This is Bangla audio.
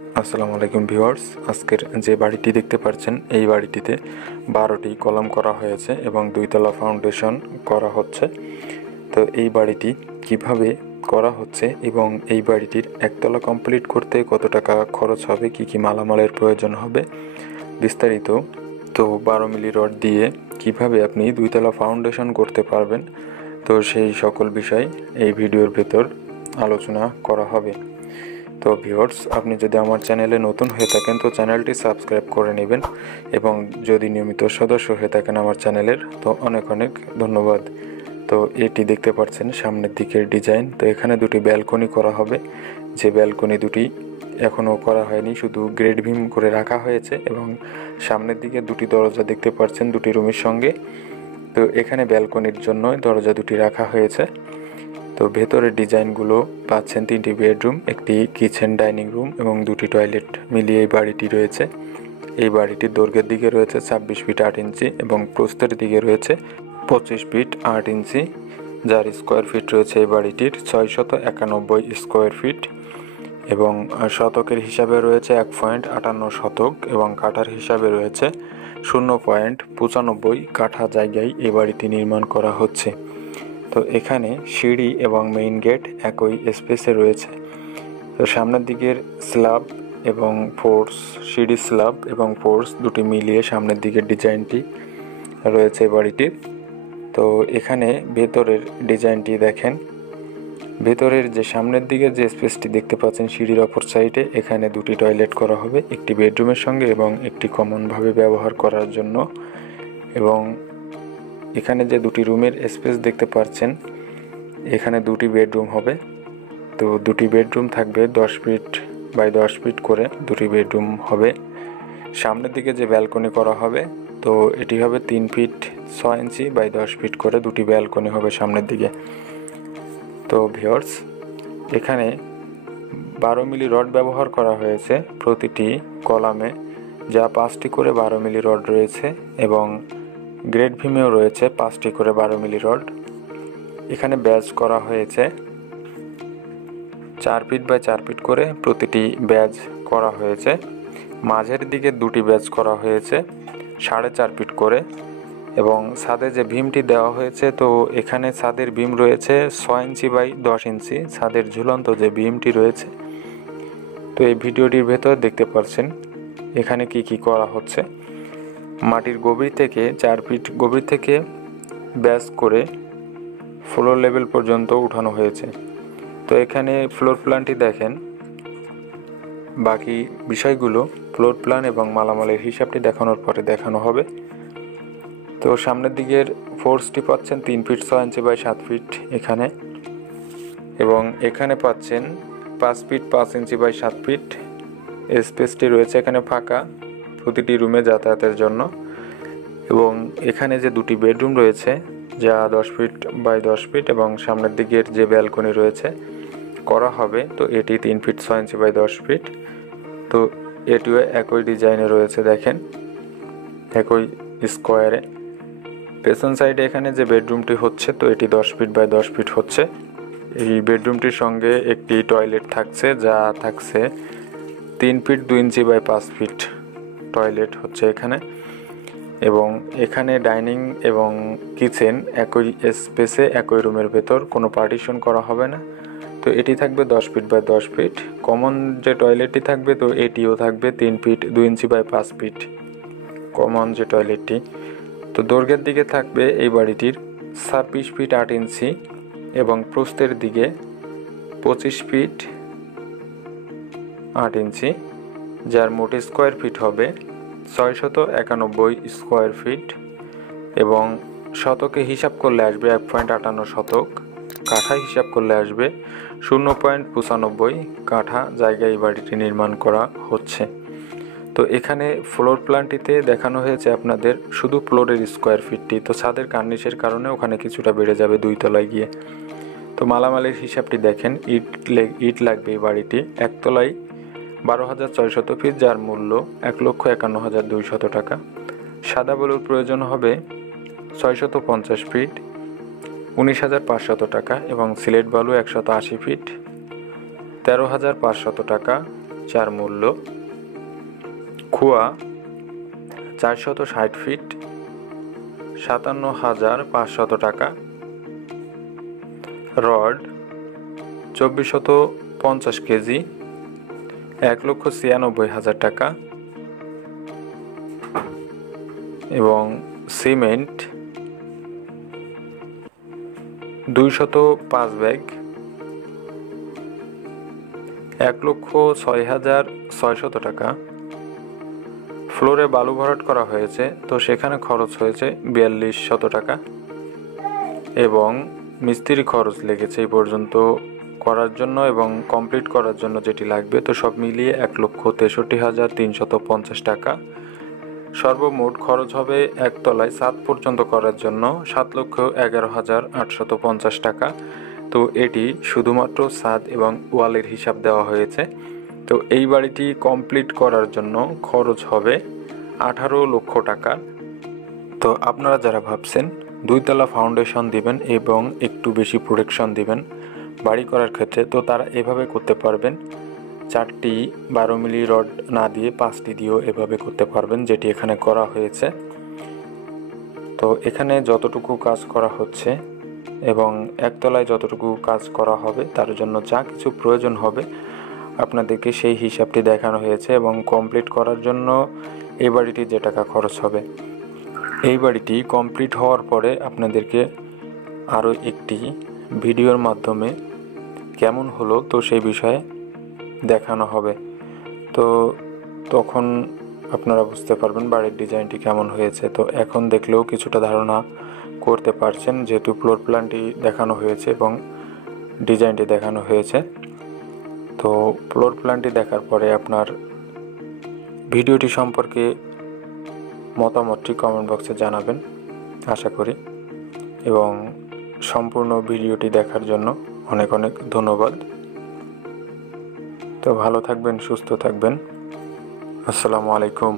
আসসালামু আলাইকুম ভিউয়ার্স, আজকের যে বাড়িটি দেখতে পাচ্ছেন এই বাড়িটিতে 12টি কলাম করা হয়েছে এবং 2তলা ফাউন্ডেশন করা হচ্ছে। তো এই বাড়িটি কিভাবে করা হচ্ছে এবং এই বাড়িটির একতলা কমপ্লিট করতে কত টাকা খরচ হবে, কি কি মালামালের প্রয়োজন হবে বিস্তারিত। তো 12 মিলি রড দিয়ে কিভাবে আপনি 2তলা ফাউন্ডেশন করতে পারবেন, তো সেই সকল বিষয় এই ভিডিওর ভেতর আলোচনা করা হবে। তো ভিউয়ার্স, আপনি যদি আমার চ্যানেলে নতুন হয়ে থাকেন তো চ্যানেলটি সাবস্ক্রাইব করে নেবেন এবং যদি নিয়মিত সদস্য হয়ে থাকেন আমার চ্যানেলের তো অনেক অনেক ধন্যবাদ। তো এটি দেখতে পাচ্ছেন সামনের দিকের ডিজাইন। তো এখানে দুটি ব্যালকনি করা হবে, যে ব্যালকনি দুটি এখনও করা হয়নি, শুধু গ্রেড বিম করে রাখা হয়েছে এবং সামনের দিকে দুটি দরজা দেখতে পাচ্ছেন দুটি রুমের সঙ্গে। তো এখানে ব্যালকনির জন্য দরজা দুটি রাখা হয়েছে। তো ভেতরের ডিজাইনগুলো পাচ্ছেন 3টি বেডরুম, একটি কিচেন, ডাইনিং রুম এবং 2টি টয়লেট মিলিয়ে এই বাড়িটি রয়েছে। এই বাড়িটির দৈর্ঘ্যের দিকে রয়েছে 26 ফিট 8 ইঞ্চি এবং প্রস্থের দিকে রয়েছে 25 ফিট 8 ইঞ্চি, যার স্কোয়ার ফিট রয়েছে এই বাড়িটির 691 স্কোয়ার ফিট এবং শতকের হিসাবে রয়েছে 1.58 শতক এবং কাঠার হিসাবে রয়েছে 0.95 কাঠা জায়গায় এই বাড়িটি নির্মাণ করা হচ্ছে। তো এখানে সিঁড়ি এবং মেইন গেট একই স্পেসে রয়েছে। তো সামনের দিকের স্ল্যাব এবং ফোর্স, সিঁড়ি স্ল্যাব এবং ফোর্স দুটি মিলিয়ে সামনের দিকের ডিজাইনটি রয়েছে বাড়িটির। তো এখানে ভেতরের ডিজাইনটি দেখেন, ভেতরের যে সামনের দিকে যে স্পেসটি দেখতে পাচ্ছেন সিঁড়ির অপর সাইডে, এখানে 2টি টয়লেট করা হবে, একটি বেডরুমের সঙ্গে এবং একটি কমনভাবে ব্যবহার করার জন্য। এবং এখানে যে 2টি রুমের স্পেস দেখতে পাচ্ছেন, এখানে 2টি বেডরুম হবে। তো 2টি বেডরুম থাকবে 10 ফিট বাই 10 ফিট করে 2টি বেডরুম হবে। সামনের দিকে যে ব্যালকনি করা হবে, তো এটি হবে 3 ফিট 6 ইঞ্চি বাই 10 ফিট করে 2টি ব্যালকনি হবে সামনের দিকে। তো ভিউয়ার্স, এখানে 12 মিলি রড ব্যবহার করা হয়েছে প্রতিটি কলামে, যা 5টি করে 12 মিলি রড রয়েছে এবং গ্রেড ভিমেও রয়েছে 5টি করে 12 মিলি রড। এখানে ব্যাজ করা হয়েছে 4 ফিট বাই 4 ফিট করে প্রতিটি ব্যাজ করা হয়েছে। মাঝের দিকে 2টি ব্যাজ করা হয়েছে 4.5 ফিট করে এবং ছাদে যে ভীমটি দেওয়া হয়েছে, তো এখানে ছাদের ভীম রয়েছে 6 ইঞ্চি বাই 10 ইঞ্চি, ছাদের ঝুলন্ত যে ভীমটি রয়েছে। তো এই ভিডিওটির ভেতর দেখতে পাচ্ছেন এখানে কি কি করা হচ্ছে। মাটির গভীর থেকে 4 ফিট গভীর থেকে ব্যাজ করে ফ্লোর লেভেল পর্যন্ত উঠানো হয়েছে। তো এখানে ফ্লোর প্ল্যানটি দেখেন, বাকি বিষয়গুলো ফ্লোর প্ল্যান এবং মালামালের হিসাবটি দেখানোর পরে দেখানো হবে। তো সামনের দিকের ফোর্সটি পাচ্ছেন 3 ফিট 6 ইঞ্চি বাই 7 ফিট এখানে, এবং এখানে পাচ্ছেন 5 ফিট 5 ইঞ্চি বাই 7 ফিট। স্পেসটি রয়েছে এখানে ফাঁকা প্রতিটি রুমে যাতায়াতের জন্য। এবং এখানে যে 2টি বেডরুম রয়েছে যা 10 ফিট বাই 10 ফিট এবং সামনের দিকের যে ব্যালকনি রয়েছে করা হবে, তো এটি 3 ফিট 6 ইঞ্চি বাই 10 ফিট। তো এটিও একই ডিজাইনে রয়েছে, দেখেন একই স্কোয়ারে। পেছন সাইডে এখানে যে বেডরুমটি হচ্ছে, তো এটি 10 ফিট বাই 10 ফিট হচ্ছে। এই বেডরুমটির সঙ্গে একটি টয়লেট থাকছে, যা থাকছে 3 feet 2 inch by 5 feet toilet হচ্ছে এখানে। এবং এখানে ডাইনিং এবং কিচেন একই স্পেসে একই রুমের ভেতর, কোনো পার্টিশন করা হবে না। তো এটি থাকবে 10 ফিট বাই 10 ফিট। কমন যে টয়লেটটি থাকবে, তো এটিও থাকবে 3 feet 2 inch by 5 feet common যে টয়লেটটি। তো দৈর্ঘ্যের দিকে থাকবে এই বাড়িটির 26 ফিট 8 ইঞ্চি এবং প্রস্থের দিকে 25 ফিট 8 ইঞ্চি, যার মোট স্কোয়ার ফিট হবে 691 স্কোয়ার ফিট এবং শতকে হিসাব করলে আসবে 1.58 শতক, কাঠা হিসাব করলে আসবে 0.95 কাঠা জায়গায় এই বাড়িটি নির্মাণ করা হচ্ছে। তো এখানে ফ্লোর প্ল্যানটিতে দেখানো হয়েছে আপনাদের শুধু ফ্লোরের স্কোয়ার ফিটটি, তো ছাদের কার্নিশের কারণে ওখানে কিছুটা বেড়ে যাবে 2 তলায় গিয়ে। তো মালামালের হিসাবটি দেখেন, ইট লাগবে এই বাড়িটি একতলায় 12,600 ফিট, যার মূল্য 1,51,200 টাকা। সাদা বালুর প্রয়োজন হবে 650 ফিট 19,500 টাকা এবং সিলেট বালু 180 ফিট 13,500 টাকা। যার মূল্য খুয়া 460 ফিট 57,500 টাকা, রড 2450 কেজি 1,96,000 টাকা এবং সিমেন্ট 205 ব্যাগ 1,06,600 টাকা। ফ্লোরে বালু ভরাট করা হয়েছে, তো সেখানে খরচ হয়েছে 4200 টাকা এবং মিস্ত্রি খরচ লেগেছে এই পর্যন্ত করার জন্য এবং কমপ্লিট করার জন্য যেটি লাগবে, তো সব মিলিয়ে 1,63,350 টাকা। সর্বমোট খরচ হবে একতলায় ছাদ পর্যন্ত করার জন্য 7,11,850 টাকা। তো এটি শুধুমাত্র ছাদ এবং ওয়ালের হিসাব দেওয়া হয়েছে। তো এই বাড়িটি কমপ্লিট করার জন্য খরচ হবে 18 লক্ষ টাকা। তো আপনারা যারা ভাবছেন 2 তলা ফাউন্ডেশন দিবেন এবং একটু বেশি প্রোটেকশন দিবেন বাড়ি করার ক্ষেত্রে, তো তারা এভাবে করতে পারবেন। 4টি 12 মিলি রড না দিয়ে 5টি দিয়েও এভাবে করতে পারবেন, যেটি এখানে করা হয়েছে। তো এখানে যতটুকু কাজ করা হচ্ছে এবং একতলায় যতটুকু কাজ করা হবে তার জন্য যা কিছু প্রয়োজন হবে আপনাদেরকে সেই হিসাবটি দেখানো হয়েছে এবং কমপ্লিট করার জন্য এই বাড়িটি যে টাকা খরচ হবে, এই বাড়িটি কমপ্লিট হওয়ার পরে আপনাদেরকে আরও একটি ভিডিওর মাধ্যমে কেমন হলো তো সেই বিষয়ে দেখানো হবে। তো তখন আপনারা বুঝতে পারবেন বাড়ির ডিজাইনটি কেমন হয়েছে। তো এখন দেখলেও কিছুটা ধারণা করতে পারছেন, যেহেতু ফ্লোর প্ল্যানটি দেখানো হয়েছে এবং ডিজাইনটি দেখানো হয়েছে। তো ফ্লোর প্ল্যানটি দেখার পরে আপনার ভিডিওটি সম্পর্কে মতামতটি কমেন্ট বক্সে জানাবেন আশা করি, এবং সম্পূর্ণ ভিডিওটি দেখার জন্য অনেক অনেক ধন্যবাদ। তো ভালো থাকবেন, সুস্থ থাকবেন। আসসালামু আলাইকুম।